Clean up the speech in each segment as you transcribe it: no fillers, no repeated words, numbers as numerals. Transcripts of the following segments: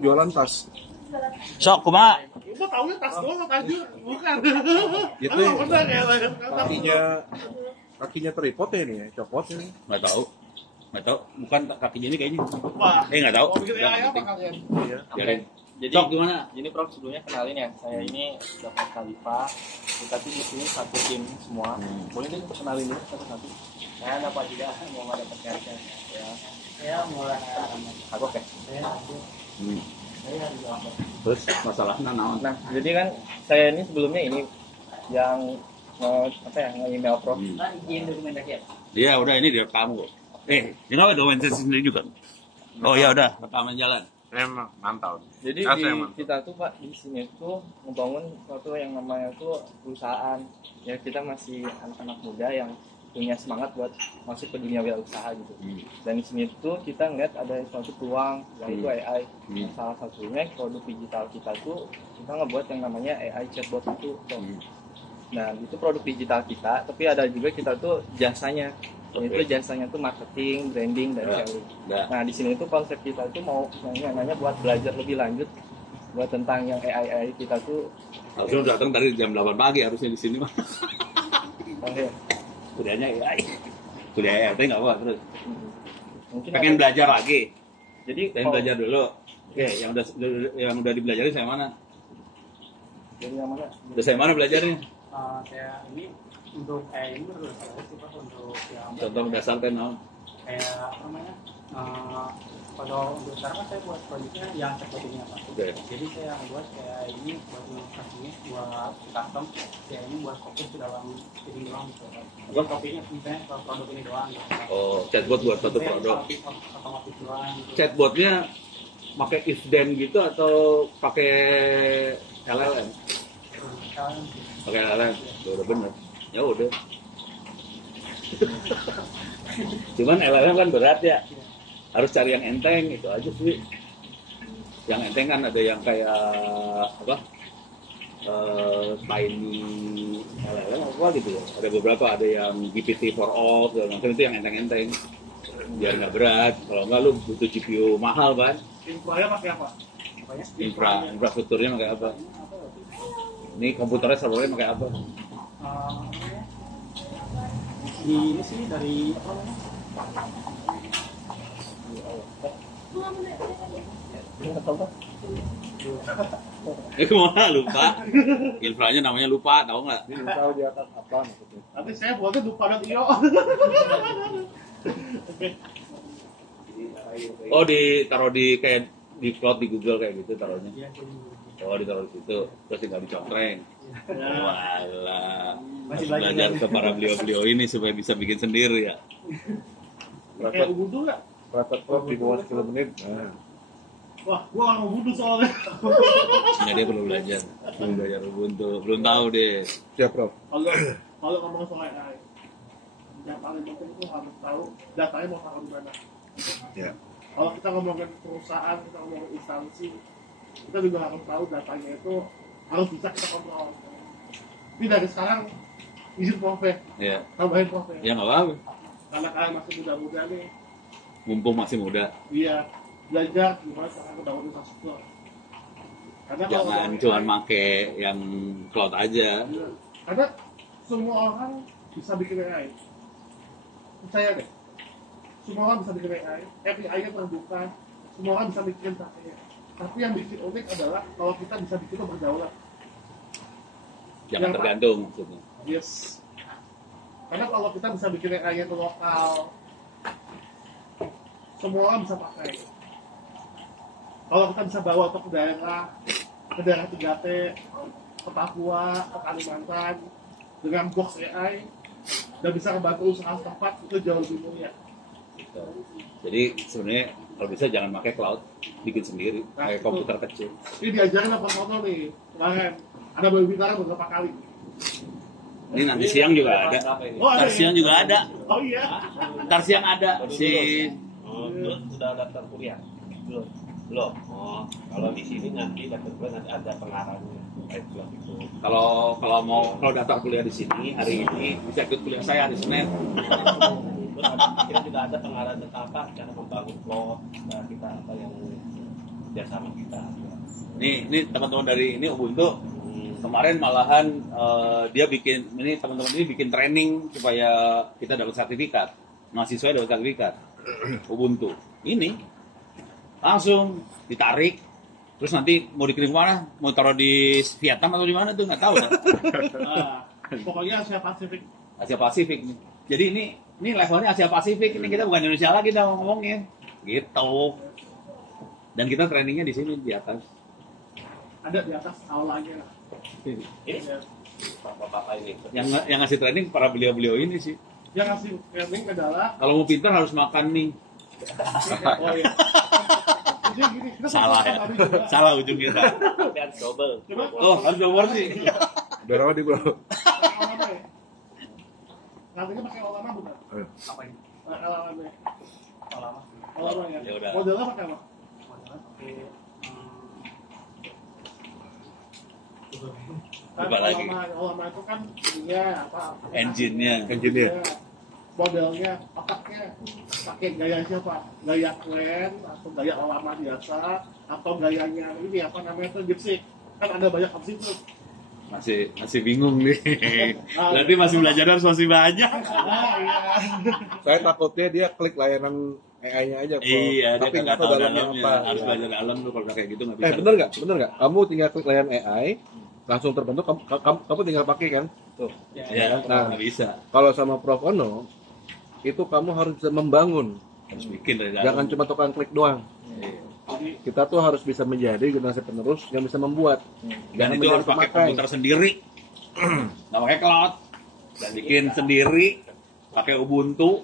jualan tas. Sok kumaha? Gua taunya tas doang atau aja, bukan. Gitu ya. Kakinya teripot ya ini ya, copot ini. Nggak tahu. Bukan kakinya ini kayaknya. Wah. Nggak tahu. Bikin AI apa kalian? Iya. Biarin. Jadi Sok gimana? Ini Prof sebelumnya kenalin ya. Saya ini Dr. Khalifa. Kita tuh di sini satu tim semua. Boleh deh kenalin dulu satu-satu. Saya dapat juga mau ada terkait ya. Saya mulai aku oke. Saya Terus masalahnya naon? Nah, jadi kan saya ini sebelumnya ini yang nge-email Prof. Izin dokumentasi ya. Iya, udah ini direkam kok. Jangan dokumentasi sendiri juga. Oh ya udah, rekaman jalan. Emang mantap. Jadi kita tuh Pak di sini tuh membangun suatu yang namanya tuh perusahaan. Ya kita masih anak-anak muda yang punya semangat buat masuk ke dunia wirausaha gitu. Dan di sini tuh kita ngeliat ada suatu peluang yaitu AI. Salah satunya produk digital kita tuh kita ngebuat yang namanya AI chatbot itu. Nah itu produk digital kita, tapi ada juga kita tuh jasanya. Itu jasanya tuh marketing, branding, dan selling. Nah di sini tuh konsep kita tuh mau nanya buat belajar lebih lanjut buat tentang yang AI kita tuh. Harusnya datang tadi jam 8 pagi harusnya di sini mah. Kuliahnya AI. Kuliah AI nggak apa terus. Mungkin pengen belajar lagi. Jadi pengen belajar dulu. Oke, yang udah dipelajari saya mana? Jadi yang mana? Udah saya mana belajarnya? Saya ini untuk ini menurut saya sih Pak untuk yang Contoh berdasarkan kayak apa namanya kalau untuk sekarang saya buat proyeknya yang seperti ini Pak. Jadi saya buat kayak ini buat ilustrasinya buat custom, kayak ini buat kopi itu dalam ini doang gitu Pak. Buat kopinya misalnya produk ini doang gitu Pak. Oh, chatbot buat satu produk. Otomatis doang gitu. Chatbotnya pakai if then gitu atau pakai LLM? Pakai LLM, udah bener. Ya udah. Cuman LLM kan berat ya. Harus cari yang enteng, itu aja sih. Yang enteng kan ada yang kayak apa? Tiny LLM apa gitu ya. Ada beberapa, ada yang GPT for all, macam itu yang enteng-enteng. Biar nggak berat. Kalau nggak lu butuh GPU mahal kan. Infranya pakai apa? Infrastrukturnya pakai apa? Ini komputernya servernya pakai apa? Ini sih dari apa namanya? Kemana lupa? Infranya namanya lupa, tahu nggak? Ini tahu di atas apa maksudnya? Nanti saya buatnya lupa dan iyo. Oh, ditaruh di kayak di cloud di Google kayak gitu taruhnya. Oh, ditaruh di situ, terus tinggal dicontreng. Walah. Belajar ke para beliau-beliau ini supaya bisa bikin sendiri ya. Kayak Ubuntu nggak? Rapat Prof di bawah 10 menit. Nah. Wah, gua nggak mau Ubuntu soalnya. Nah, dia perlu belajar Ubuntu. Belum tahu deh. Siap Prof. Kalau ngomong soal AI, yang paling penting itu harus tahu datanya mau taruh di mana. Ya. Kalau kita ngomongin perusahaan, kita ngomongin instansi, kita juga harus tahu datanya itu harus bisa kita kontrol. Ini dari sekarang izin Prof ya, Iya. tambahin Prof ya. Ya nggak apa-apa. Karena kalian masih muda-muda nih, Mumpung masih muda. dia belajar gimana cara ngebangun infrastruktur. Karena Jangan cuma make yang cloud aja. karena semua orang bisa bikin AI. Percaya deh, semua orang bisa bikin AI. API-nya terbuka, semua orang bisa bikin pakainya. Tapi yang bikin unik adalah kalau kita bisa bikin itu berdaulat. Jangan tergantung maksudnya. Yes. Karena kalau kita bisa bikin AI itu lokal, semua orang bisa pakai. Kalau kita bisa bawa ke daerah 3T, ke Papua, ke Kalimantan, dengan box AI, dan bisa membantu usaha setempat, itu jauh lebih mulia. Jadi sebenarnya kalau bisa jangan pakai cloud, bikin sendiri, pakai komputer kecil. Ini diajarin apa foto nih, kemarin ada webinar beberapa kali. Ini nanti siang juga ada. Ntar siang juga ada. Oh iya. Ntar siang ada si. Sudah daftar kuliah? Belum. Oh, kalau di sini nanti daftar kuliah nanti ada pengarangnya. Kalau daftar kuliah di sini hari ini bisa ikut kuliah saya hari Senin. Terus kita juga ada pengarang tentang apa cara membangun plot, nah kita apa yang kerja sama kita. Ini teman-teman dari ini Ubuntu kemarin malahan dia bikin ini teman-teman ini bikin training supaya kita dapat sertifikat, mahasiswa dapat sertifikat Ubuntu. Ini langsung ditarik, terus nanti mau dikirim kemana? Mau taruh di Vietnam atau di mana tuh nggak tahu. Nah, pokoknya Asia Pasifik. Asia Pasifik nih. Jadi ini levelnya Asia Pasifik, ini kita bukan Indonesia lagi kita ngomongnya gitu. Dan kita trainingnya di sini di atas. Ada di atas aulanya. Ini bapak-bapak ini. Yang ngasih training para beliau-beliau ini sih. Yang ngasih training adalah Kalau mau pintar harus makan nih. oh iya. Jadi gini, kita Salah ya. sama juga. Salah ujung kita. Kan double. Coba Oh, harus dua porsi. Biar apa di bro? pakai ulama ya. Nantinya pakai ulama bukan? Ayo. Apa ini? Ulama ya. Lama. Ulama ya. Ya udah. Modelnya pakai apa? Modelnya pakai Kan Coba lagi. ulama itu kan ininya apa? Engine-nya. Engine-nya. Modelnya, otaknya pakai gaya siapa? Gaya Klan atau gaya ulama biasa atau gayanya ini apa namanya itu gypsy. Kan ada banyak opsi tuh. Masih bingung nih. Berarti masih belajar harus masih banyak. Ah iya. Saya takutnya dia klik layanan AI-nya aja. Bro. Iya, dia Tapi nggak nggak tahu tahu dalamnya dalamnya. apa. Harus belajar dalam tuh kalau kayak gitu nggak bisa. Bener nggak? Bener nggak? Kamu tinggal klik layanan AI, langsung terbentuk. Kamu tinggal pakai kan? Tuh. Ya, Nah. nggak bisa. Kalau sama Prof Ono, itu kamu harus bisa membangun. Harus bikin dari dalam. Jangan cuma tukang klik doang. Iya. Kita tuh harus bisa menjadi generasi penerus yang bisa membuat. Dan Jangan itu harus menjadi pakai pemakai. komputer sendiri. Nggak pakai cloud. Dan bikin sendiri. Pakai Ubuntu.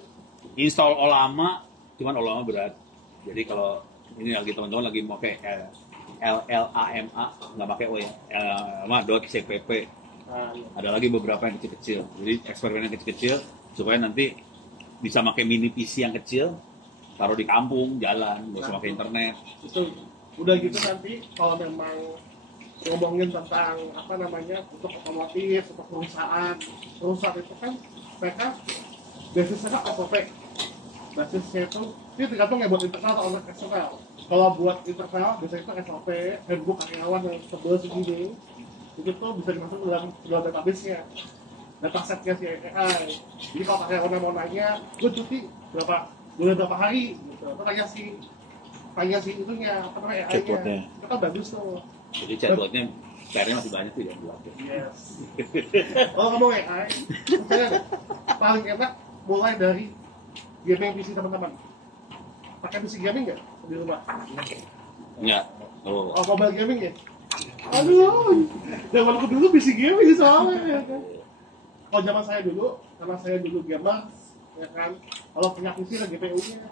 Install Olama. Cuman Olama berat. Jadi kalau ini lagi teman-teman lagi mau pakai LLAMA, nggak pakai O ya. LLAMA.cpp. Nah, iya. Ada lagi beberapa yang kecil-kecil. Jadi eksperimen yang kecil-kecil supaya nanti bisa pakai mini PC yang kecil, taruh di kampung, jalan, nggak usah pakai internet. Itu udah gitu nanti kalau memang ngomongin tentang apa namanya untuk otomotif, untuk perusahaan itu kan mereka basisnya SOP, basisnya itu ini tergantung ya buat internal atau untuk eksternal. Kalau buat internal biasanya itu SOP, handbook karyawan yang tebel segini itu tuh bisa dimasuk ke dalam database-nya, datasetnya si AI. Jadi kalau karyawan mau nanya, gue cuti boleh berapa hari gitu, atau tanya si itunya apa namanya AI-nya, Chatbotnya. itu kan bagus tuh. Jadi chatbotnya PR-nya masih banyak tuh ya buat. Yes. Kalau ngomong AI, saya paling enak mulai dari gaming PC teman-teman. Pakai PC gaming nggak di rumah? Enggak. Oh. Oh, mobile gaming ya? Aduh, zaman aku dulu PC gaming soalnya ya kan. Kalau zaman saya dulu, karena saya dulu gamer, ya kan. Kalau punya PC ada GPU-nya,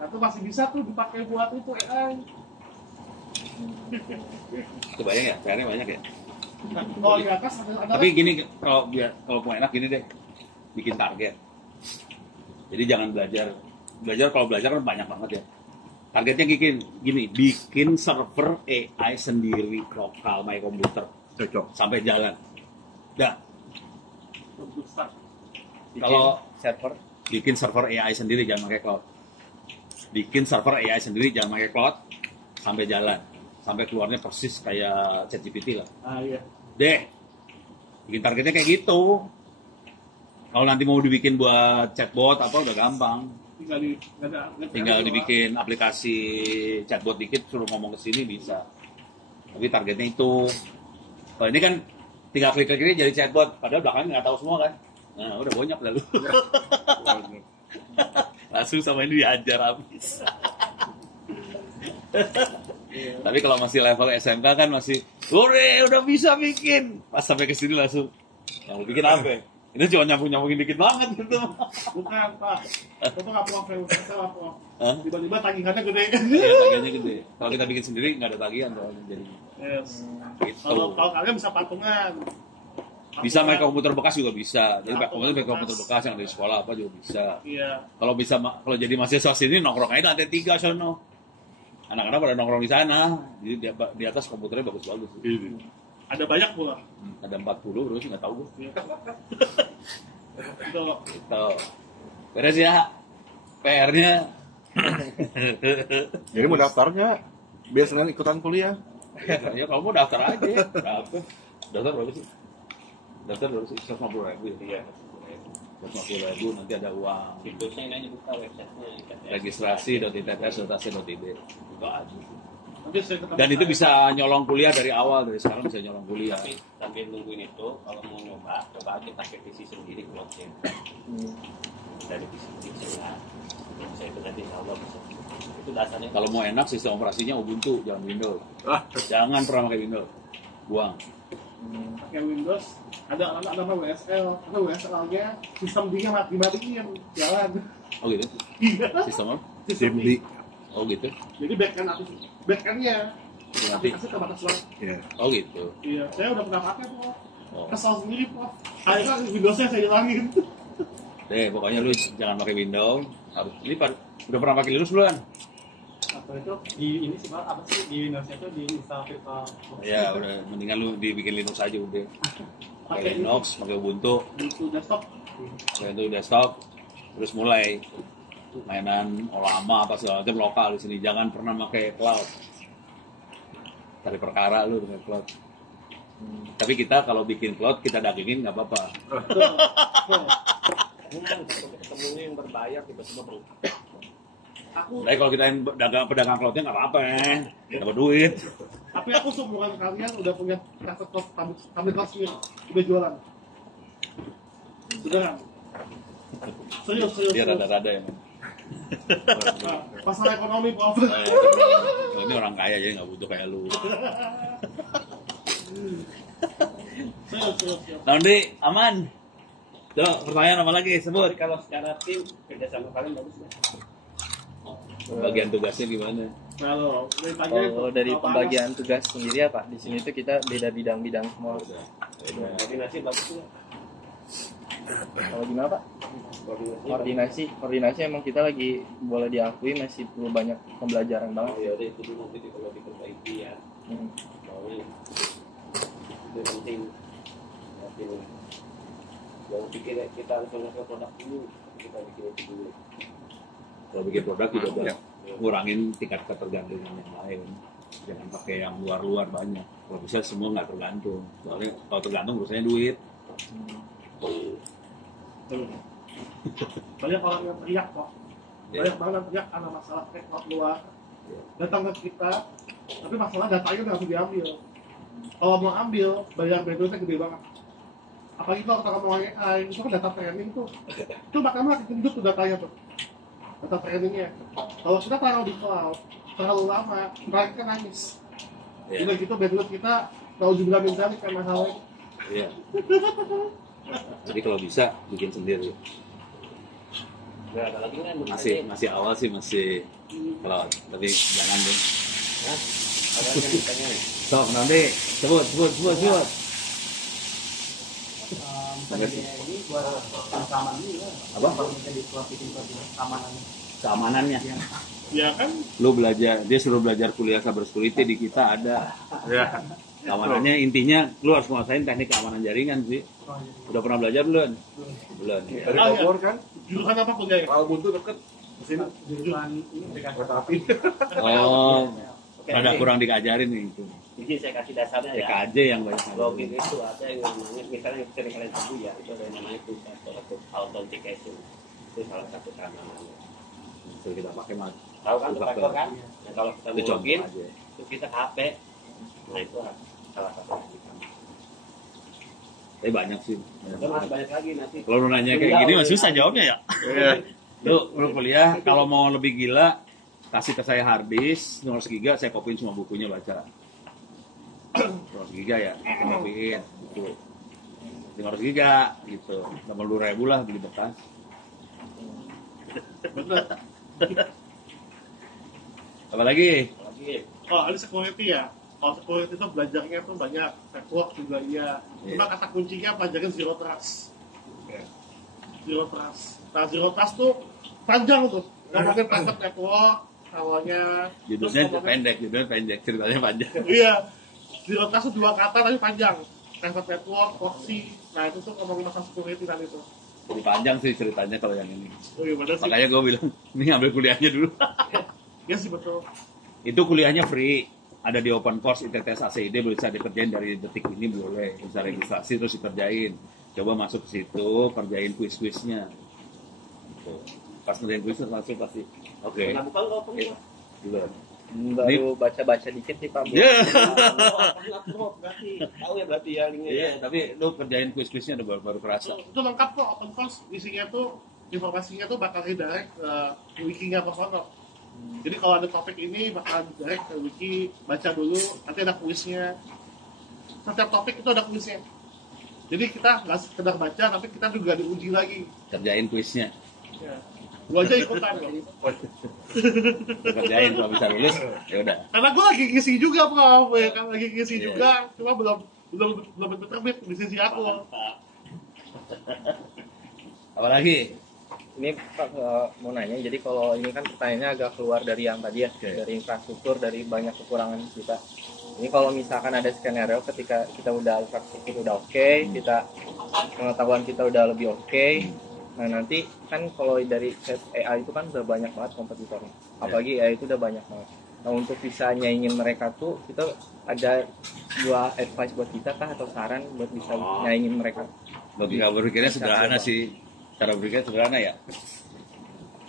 nah itu masih bisa tuh dipakai buat itu AI. Kebayang ya, PR-nya banyak ya. Nah, kalau di atas ada Tapi gini, kalau mau enak gini deh, bikin target. Jadi jangan belajar kalau belajar kan banyak banget ya. Targetnya bikin server AI sendiri lokal my komputer Cocok. sampai jalan. Dah, besar. kalau server bikin server AI sendiri jangan pakai cloud. Bikin server AI sendiri jangan pakai cloud sampai jalan, sampai keluarnya persis kayak ChatGPT lah. Ah iya. Deh, bikin targetnya kayak gitu. Kalau nanti mau dibikin buat chatbot apa udah gampang. Tinggal dibikin aplikasi chatbot dikit, suruh ngomong ke sini bisa. Tapi targetnya itu. Kalau ini kan tinggal klik-klik ini jadi chatbot, padahal belakangnya nggak tahu semua kan. Nah, udah bonyok lalu. Langsung sama ini diajar habis. Tapi kalau masih level SMK kan masih, udah bisa bikin. Pas sampai ke sini langsung, yang mau bikin apa? Ini cuma nyambung-nyambungin dikit banget gitu. Bukan Pak, itu nggak pulang VUSA apa? Hah? Tiba-tiba tagihannya gede. Iya, tagihannya gede. Kalau kita bikin sendiri nggak ada tagihan soalnya jadi. Yes. Gitu. Kalau kalian bisa patungan. Bisa pakai komputer bekas juga bisa. Jadi pakai komputer bekas yang dari sekolah apa juga bisa. Iya. Kalau kalau jadi mahasiswa sini nongkrong aja lantai 3 sono. Anak-anak pada nongkrong di sana. Jadi di atas komputernya bagus-bagus. Ada banyak pula. Ada 40 terus nggak tahu gue. Itu Gitu. Beres ya. PR-nya. Jadi mau daftarnya Biasanya ikutan kuliah. Ya kalau mau daftar aja. Daftar berapa sih? Daftar berapa sih? 150.000 ya? Iya. 150.000 nanti ada uang. Situsnya ini aja buka websitenya. Registrasi.itts.ac.id. Buka aja. Nanti saya ketemu Dan itu saya. bisa nyolong kuliah dari awal, dari sekarang bisa nyolong kuliah. Tapi sambil nungguin itu, kalau mau coba aja pakai PC sendiri blockchain. Dari PC sendiri saya itu nanti insya Allah bisa. Itu dasarnya. Kalau mau enak sistem operasinya Ubuntu, jangan Windows. Jangan pernah pakai Windows. Buang. Pakai Windows ada WSL, ada WSL-nya sistem dia dimatiin jalan. Oh gitu? Iya. Sistem apa? Sistem Di. Oh gitu? Jadi backend-nya aplikasi terbatas banget. Ya. Oh gitu? Iya, saya udah pernah pakai tuh. Oh. Kesal sendiri kok. Akhirnya Windows-nya saya hilangin. Pokoknya lu jangan pakai Windows. Harus lipat. Udah pernah pakai Linux belum? Atau itu di ini sih Pak, apa sih di Windows itu di install virtual box. Ya udah, mendingan lu dibikin Linux aja udah. Pakai Pakai Linux, pakai Ubuntu, Untuk desktop. pakai itu desktop, terus mulai mainan lama apa segala macam lokal di sini. Jangan pernah pakai cloud. Cari perkara lu dengan cloud. Tapi kita kalau bikin cloud kita dagingin nggak apa-apa. Ketemunya yang berbayar tiba-tiba berubah. Aku Tapi kalau kita yang pedagang cloudnya nggak apa-apa, dapat duit. tapi aku seumuran kalian udah punya kaset kos kami sendiri, udah jualan. Sudah kan? Serius. Dia rada-rada ya. Nah, masalah ekonomi Pak. Ini orang kaya jadi nggak butuh kayak lu. Serius. Nanti aman. Tuh, pertanyaan apa lagi? Sebut. Tapi kalau secara tim kerja sama kalian bagus ya. Bagian tugasnya gimana? Kalau ditanya Kalau dari pembagian tugas sendiri ya Pak, di sini tuh kita beda bidang-bidang semua. Koordinasi bagus ya. Kalau gimana Pak? Koordinasi emang kita lagi boleh diakui masih perlu banyak pembelajaran banget. Ya udah itu dulu nanti kalau diperbaiki ya. Soalnya itu penting. Jangan pikir kita harus mengasih produk dulu, kita bikin itu dulu. Kalau bikin produk juga banyak. Ngurangin tingkat ketergantungan yang lain. Jangan pakai yang luar-luar banyak. Kalau bisa semua nggak tergantung. Soalnya kalau tergantung urusannya duit. banyak orang yang teriak kok. Banyak banget yang teriak ada masalah rekod luar. Datang ke kita, tapi masalah datanya nggak bisa diambil. Kalau mau ambil, bayar bandwidth-nya gede banget. Apalagi kalau kita mau AI, itu kan data training tuh. Itu bakal makin gendut tuh datanya tuh. Data trainingnya. Kalau kita taruh di cloud, terlalu lama, mereka nangis. Udah gitu bandwidth kita tahu juga misalnya kan masalahnya. Iya. Jadi kalau bisa bikin sendiri. Nggak ada lagi kan? Masih awal sih masih kalau tapi jangan deh. Ada yang ditanya nih. Sok nanti sebut. Misalnya dia ini buat keamanan ini ya. Apa? Kalau bisa bikin keamanan. Keamanannya. Ya kan? Lu belajar, dia suruh belajar kuliah cyber security di kita ada. Ya. Keamanannya intinya lu harus menguasain teknik keamanan jaringan sih. Udah pernah belajar belum? Belum. Ya. Dari Bogor kan? Jurusan apa kuliah ya? Kalau buntu deket sini. Jurusan ini dekat Kereta api. Oh, Oke, rada oke. kurang dikajarin nih itu. Jadi saya kasih dasarnya ya. TKJ yang banyak. Login itu ada yang namanya, misalnya yang sering kalian tahu ya, itu ada yang namanya two-factor authentication. Itu salah satu keamanannya. Bisa kita pakai mas. Tahu kan two-factor kan? Nah, kalau kita Itu mau contoh login, aja. terus kita ke HP, nah itu salah satu yang kita. Tapi banyak sih. Itu masih banyak lagi nanti. Kalau lu nanya kayak gini mah susah jawabnya ya. Lu kuliah kalau mau lebih gila kasih ke saya hard disk 500 giga, saya kopiin semua bukunya baca. 500 giga ya, kita kopiin gitu. 500 giga gitu. 80.000 lah beli bekas. Bener. Apalagi? Lagi, Kalau ada security ya, kalau security itu belajarnya tuh banyak, network juga iya. Cuma kata kuncinya pelajarin zero trust. Zero trust. Nah zero trust tuh panjang tuh. Ngomongin private network, awalnya. Judulnya pendek, ceritanya panjang. Iya. Zero trust tuh 2 kata tapi panjang. Private network, proxy. Nah itu tuh ngomongin masalah security tadi tuh. Jadi panjang sih ceritanya kalau yang ini. Oh iya bener sih. Makanya gue bilang, ini ambil kuliahnya dulu. Iya sih betul. Itu kuliahnya free. Ada di open course ITTS ACID, bisa dikerjain dari detik ini, boleh. Bisa registrasi terus dikerjain. Coba masuk ke situ, kerjain kuis-kuisnya. Tuh. Pas ngerjain kuis langsung pasti. Oke. Nah, bukan lo open kok. Belum. Baru baca-baca dikit sih Pak. Ya. Berarti tahu ya berarti ya linknya. Iya, tapi lu kerjain kuis-kuisnya udah baru kerasa. Itu lengkap kok, open course isinya tuh informasinya tuh bakal redirect ke wikinya personal. Jadi kalau ada topik ini bakal direct ke wiki, baca dulu, nanti ada kuisnya. Setiap topik itu ada kuisnya. Jadi kita nggak sekedar baca, tapi kita juga diuji lagi. Kerjain kuisnya. Ya. Gua aja ikutan kok. Lu kerjain kalau bisa lulus, ya udah. Karena gue lagi ngisi juga Prof, ya kan lagi ngisi juga, cuma belum terbit di sisi aku. Apalagi? Ini Pak mau nanya, jadi kalau ini kan pertanyaannya agak keluar dari yang tadi ya, dari infrastruktur, dari banyak kekurangan kita. Ini kalau misalkan ada skenario ketika kita udah infrastruktur udah oke, kita pengetahuan kita udah lebih oke, nah nanti kan kalau dari AI itu kan udah banyak banget kompetitornya, apalagi AI itu udah banyak banget. Nah untuk bisa nyaingin mereka tuh, kita ada dua advice buat kita kah atau saran buat bisa nyaingin mereka? Logika berpikirnya sederhana sih. Cara berpikirnya sederhana ya.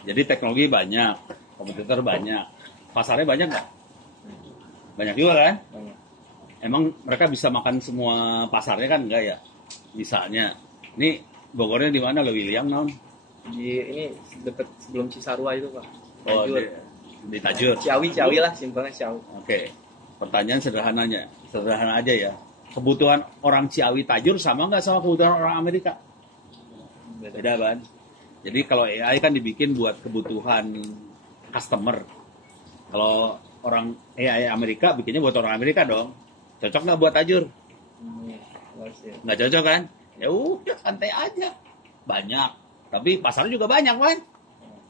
Jadi teknologi banyak, kompetitor banyak, pasarnya banyak nggak? Banyak juga kan? Banyak. Emang mereka bisa makan semua pasarnya kan enggak ya? Misalnya, ini Bogornya di mana lo William non? Di ini deket sebelum Cisarua itu Pak. Oh, Tajur. di Tajur. Ciawi lah simpelnya Ciawi. Oke. Pertanyaan sederhana aja ya. Kebutuhan orang Ciawi Tajur sama nggak sama kebutuhan orang Amerika? Beda kan? Jadi kalau AI kan dibikin buat kebutuhan customer. Kalau orang AI Amerika bikinnya buat orang Amerika dong. Cocok nggak buat Tajur? Nggak cocok kan? Ya udah santai aja. Banyak. Tapi pasarnya juga banyak kan?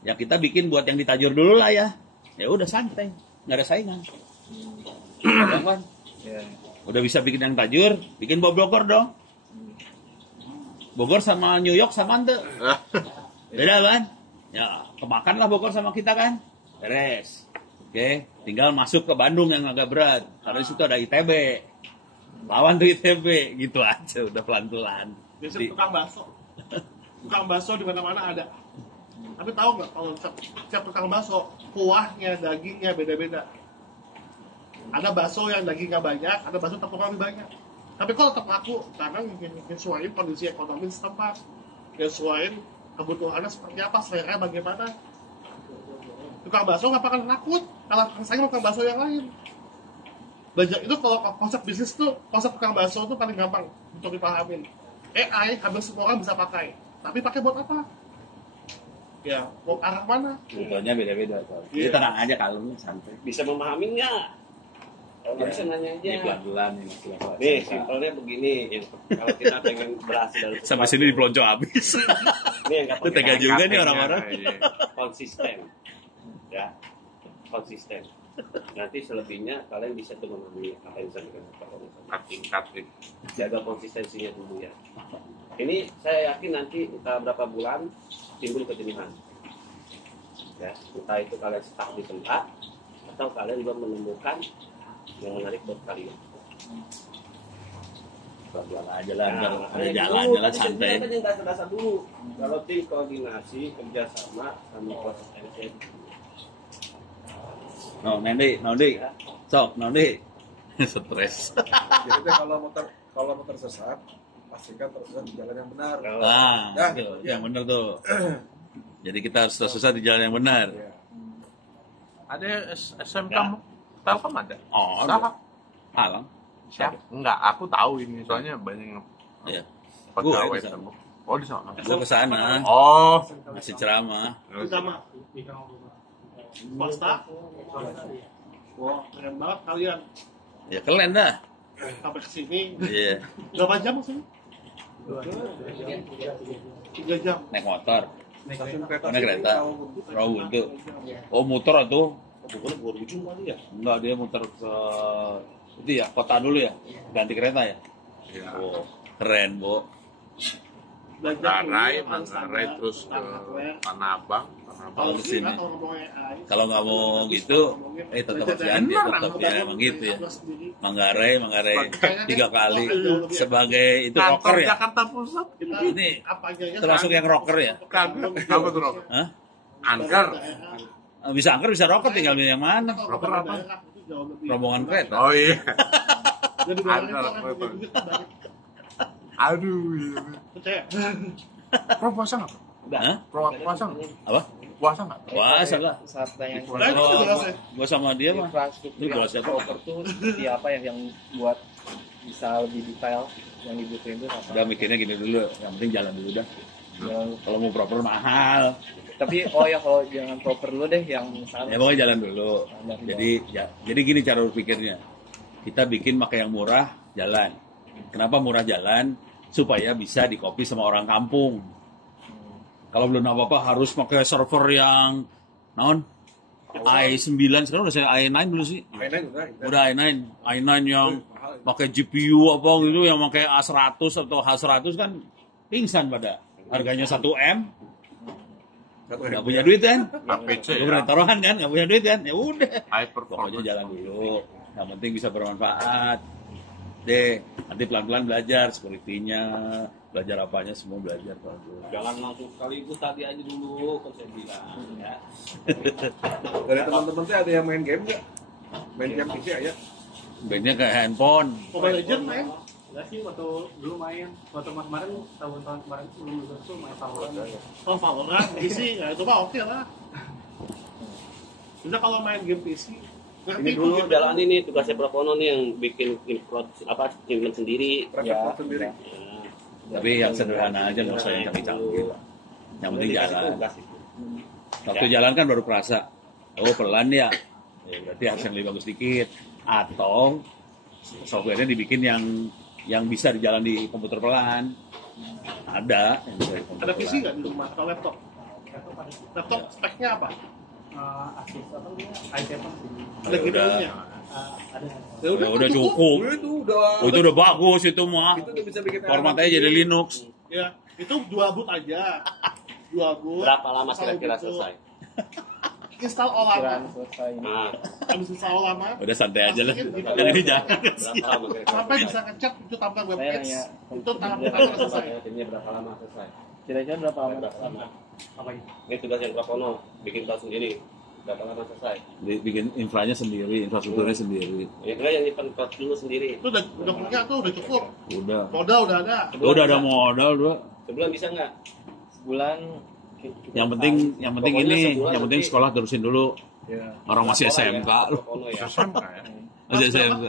Ya kita bikin buat yang di Tajur dulu lah ya. Ya udah santai. Nggak ada saingan. Ya kan? Udah bisa bikin yang Tajur, bikin Bogor dong. Bogor sama New York sama ente. Beda kan? Ya, kemakan lah Bogor sama kita kan? Beres. Oke, tinggal masuk ke Bandung yang agak berat. Karena di situ ada ITB. Lawan tuh ITB, gitu aja udah pelan-pelan. Biasanya tukang bakso. Tukang bakso di mana-mana ada. Tapi tahu nggak kalau setiap tukang bakso, kuahnya, dagingnya beda-beda. Ada bakso yang dagingnya banyak, ada bakso tepungnya lebih banyak. Tapi kalau tetap laku, karena nyesuaiin kondisi ekonomi setempat, nyesuaiin kebutuhannya seperti apa, selera bagaimana. Tukang bakso nggak bakal takut kalau saya tukang bakso yang lain. Belajar itu kalau konsep bisnis tuh, konsep tukang bakso tuh paling gampang untuk dipahamin. AI hampir semua orang bisa pakai, tapi pakai buat apa? Ya, mau arah mana? Kebutuhannya beda-beda. Jadi Iya. tenang aja, kalem, santai. Bisa memahami nggak? Kalau nggak bisa nanya aja. Ini pelan-pelan nih. Nih, simpelnya begini. Kalau kita pengen berhasil dalam Sampai sesuatu, sini dipelonco habis. Nih yang nggak Itu tega pakai juga nih orang-orang. konsisten, ya, konsisten. Nanti selebihnya kalian bisa tuh memahami apa yang disampaikan Pak. Jaga konsistensinya dulu ya. Ini saya yakin nanti kita berapa bulan timbul kejenuhan. Ya, entah itu kalian stuck di tempat atau kalian belum menemukan yang menarik buat kalian. Pelan-pelan aja lah, ada Nah, jalan-jalan santai. Kita yang dasar-dasar dulu. Kalau tim koordinasi, kerjasama, sama konsistensi. Nanti, sok, nanti. Stres. Jadi kalau motor sesat, pastikan tersesat di jalan yang benar. Ah, Ya, itu, ya. yang benar tuh. Jadi kita harus susah di jalan yang benar. Ya. Ada SMK Telkom ada? Oh, Salah. Alang. Siapa? Enggak, aku tahu ini soalnya banyak yang Iya. pegawai Gua di sana. Telkom. Oh di sana. Gua ke sana, Oh. masih ceramah. Itu sama swasta. Wah, keren banget kalian. Ya keren dah. Sampai ke sini Iya, berapa jam maksudnya? 3 jam. naik motor, Stasiun kereta naik kereta. Perahu itu. Oh, muter tuh. Bukan buat ujung kali ya. Enggak, dia muter ke itu ya, kota dulu ya. Ganti kereta ya. Ya. Oh, keren, Bu. Belajar Manggarai, dulu, Manggarai standar, terus ke hardware. Tanah Abang Kalau Kalau kesini. kalau ngomong AI, Kalau nggak mau gitu, tetap harus ganti, tetap ya emang gitu ya. Manggarai 3 kali sebagai itu rocker Kantor ya. Jakarta Pusat. Ini termasuk yang rocker ya. Kantor apa tuh rocker? Hah? Angker. Bisa angker bisa rocker, tinggal milih yang mana. Rocker apa? Rombongan kereta. Oh iya. Lebih banyak itu kan Rocker. punya duit kan banyak. Aduh. Iya. Percaya? Pro puasa nggak? Hah? Pro puasa nggak? Apa? Puasa nggak? Puasa lah. Saat yang Nah, itu Kalau jelas ya. gua sama dia mah. infrastruktur Ini yang puasa. proper tuh seperti apa yang buat bisa lebih detail yang dibutuhin itu apa? Udah mikirnya gini dulu, yang penting jalan dulu dah. Yang- Kalau mau proper mahal, tapi kalau jangan proper dulu deh yang misalnya ya pokoknya jalan dulu. Jadi gini cara berpikirnya. Kita bikin pakai yang murah, jalan. Kenapa murah jalan? Supaya bisa di-copy sama orang kampung. Kalau belum apa-apa harus pakai server yang i9 sekarang udah saya i9 dulu sih. Udah i9 yang pakai GPU apa gitu, yang pakai A100 atau H100 kan pingsan pada. Harganya 1M. Nggak punya duit kan? APC Lu pernah ya. taruhan kan? Nggak punya duit kan? Ya udah. High Pokoknya performance. jalan dulu. Yang penting bisa bermanfaat. Deh, nanti pelan-pelan belajar security-nya, belajar apanya semua belajar kalau Jangan langsung sekaligus tadi aja dulu, kan saya bilang ya. Dari teman-teman saya ada yang main game nggak? Main game PC aja. bandnya kayak handphone. Mobile Legends main. Enggak sih, waktu dulu main. Waktu kemarin, tahun-tahun kemarin sebelum lulus tuh main Valorant. Oh, Valorant, PC, ya itu mah oke lah. Udah kalau main game PC, ngerti Ini itu dulu game. jalan ini tugasnya Propono nih yang bikin improt apa implement sendiri. ya, sendiri. Ya. Tapi yang sederhana aja, nggak usah yang canggih-canggih lah. Yang penting jalan. Tugas itu. Waktu jalan kan baru kerasa, oh pelan ya. Berarti harus yang lebih bagus dikit. Atau softwarenya dibikin yang bisa dijalan di komputer pelan. Ada yang bisa di komputer Ada PC pelan. nggak di rumah atau laptop? Laptop speknya apa? Asus apa namanya? i7 sih. Ada Ya GPU-nya? Ada. Ya Ya udah cukup. Itu udah. Oh, itu udah bagus itu mah. Itu udah bisa bikin Formatnya jadi Linux. Ya, itu 2 boot aja. 2 boot. Berapa lama Asal kira-kira gitu. selesai? Install all pikiran lama. selesai. Nah, Habis install all lama. Udah santai aja lah. Masukin di Yang ini jangan. berapa lama kira-kira? Sampai bisa ngecek itu tambah web Saya page. nanya, Itu tahap-tahapnya selesai. Ini berapa lama selesai? Kira-kira berapa lama? Berapa lama? Apa ini? Ini tugas yang Propono, bikin cloud sendiri. Berapa lama selesai? Bikin infranya sendiri, infrastrukturnya sendiri. Ya enggak yang nyimpen cloud dulu sendiri. Itu udah punya tuh, udah cukup. Udah. Modal udah ada. Udah ada modal dua. Sebulan bisa nggak? Sebulan. Yang penting Pokoknya ini, sebulan yang penting nanti. sekolah terusin dulu. Ya. Orang masih SMK loh. Propono ya. SMK ya. Masih SMK.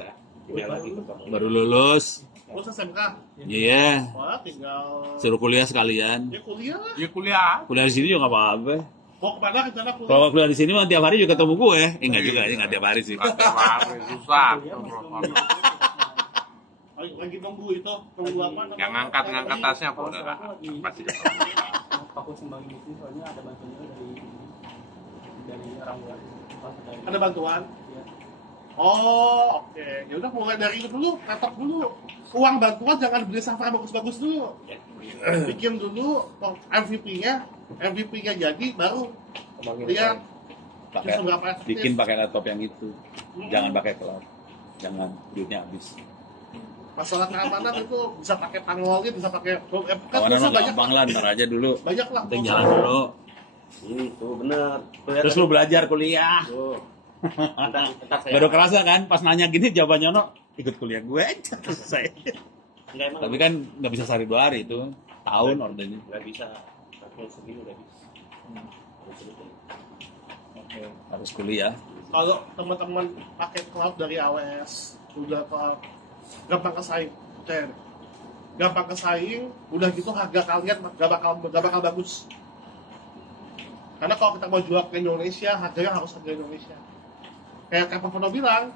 Ini lagi ke Propono. Baru lulus. Terus SMK. Iya. Wah, tinggal Suruh kuliah sekalian. ya kuliah lah. Iya kuliah. Kuliah di sini juga nggak apa-apa. Mau kemana rencana kuliah? Kalau kuliah di sini mah tiap hari juga ketemu gue. Enggak juga, enggak tiap hari sih. Susah. Lagi nunggu itu, nunggu apa? namanya? Yang ngangkat tasnya apa udah pasti. Fokus ngembangin bisnis, soalnya ada bantuannya dari orang luar. Ada bantuan? Iya. Oh, oke. Ya udah mulai dari itu dulu, tetap dulu. Uang bantuan jangan beli software yang bagus-bagus dulu. Bikin dulu MVP-nya jadi baru lihat Pakai sistem berapa efektif. bikin pakai laptop yang itu. Jangan pakai cloud. Jangan duitnya habis. Masalah keamanan itu bisa pakai teknologi, bisa pakai kan Kawanan bisa mah banyak gampang lah, ntar aja dulu. banyak lah. Penting jalan dulu. Tuh bener. Terus lu belajar kuliah. Tuh. Entar saya. Baru kerasa kan pas nanya gini jawabannya no ikut kuliah gue aja selesai. Enggak emang. Tapi kan nggak bisa sehari 2 hari itu. Tahun ordernya. Nggak bisa. Tapi segini udah bisa. Harus kuliah. Kalau teman-teman pakai cloud dari AWS, udah cloud gampang kesaing, percaya deh. Gampang kesaing, udah gitu harga kalian gak bakal bagus. Karena kalau kita mau jual ke Indonesia, harganya harus harga Indonesia. Kayak Pak Pono bilang,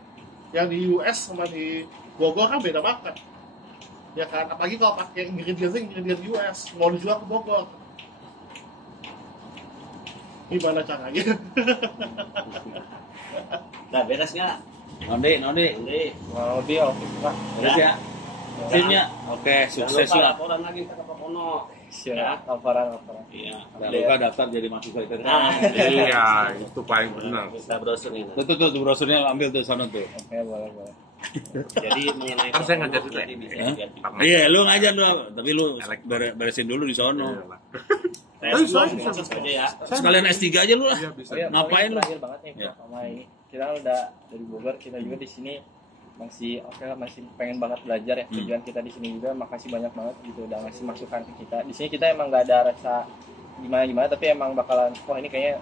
yang di US sama di Bogor kan beda market. Ya kan, apalagi kalau pakai ingredient US, mau dijual ke Bogor. Gimana caranya? Nah, beres nggak? Nondi. Ini Kurang lebih oke Pak. Terus ya. Timnya, oke, sukses Jangan lupa lah. laporan lagi ke Pak Pono. Siap, laporan. Iya, jangan lupa daftar jadi mahasiswa itu. Iya, itu paling benar. Kita browser nih. Betul tuh, brosurnya ambil tuh sana tuh. Oke, boleh. Jadi mengenai Kan saya Pak ngajar Pono juga. nanti bisa Hah? dilihat. Iya, lu ngajar lu, tapi lu beresin dulu di sono. Saya semua proses aja ya. Sekalian S3 aja lu lah. Iya, bisa. Oh iya, Ngapain lu? terakhir banget nih Ya. sama ini. Kita udah dari Bogor, kita juga di sini masih masih pengen banget belajar ya. Tujuan kita di sini juga, makasih banyak banget gitu udah ngasih masukan ke kita. Di sini kita emang nggak ada rasa gimana tapi emang bakalan wah ini kayaknya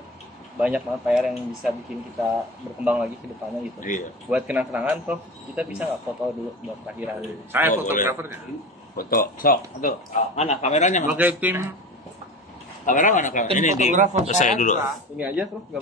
banyak banget PR yang bisa bikin kita berkembang lagi ke depannya gitu. Iya. Buat kenang-kenangan Prof, kita bisa nggak foto dulu buat terakhiran dulu. Saya Oh, boleh. fotografernya. Foto. Sok, tuh. Mana kameranya mana? Sebagai tim Kamera mana kamera? Ini di fotografer saya dulu. aja. Ini aja Prof, nggak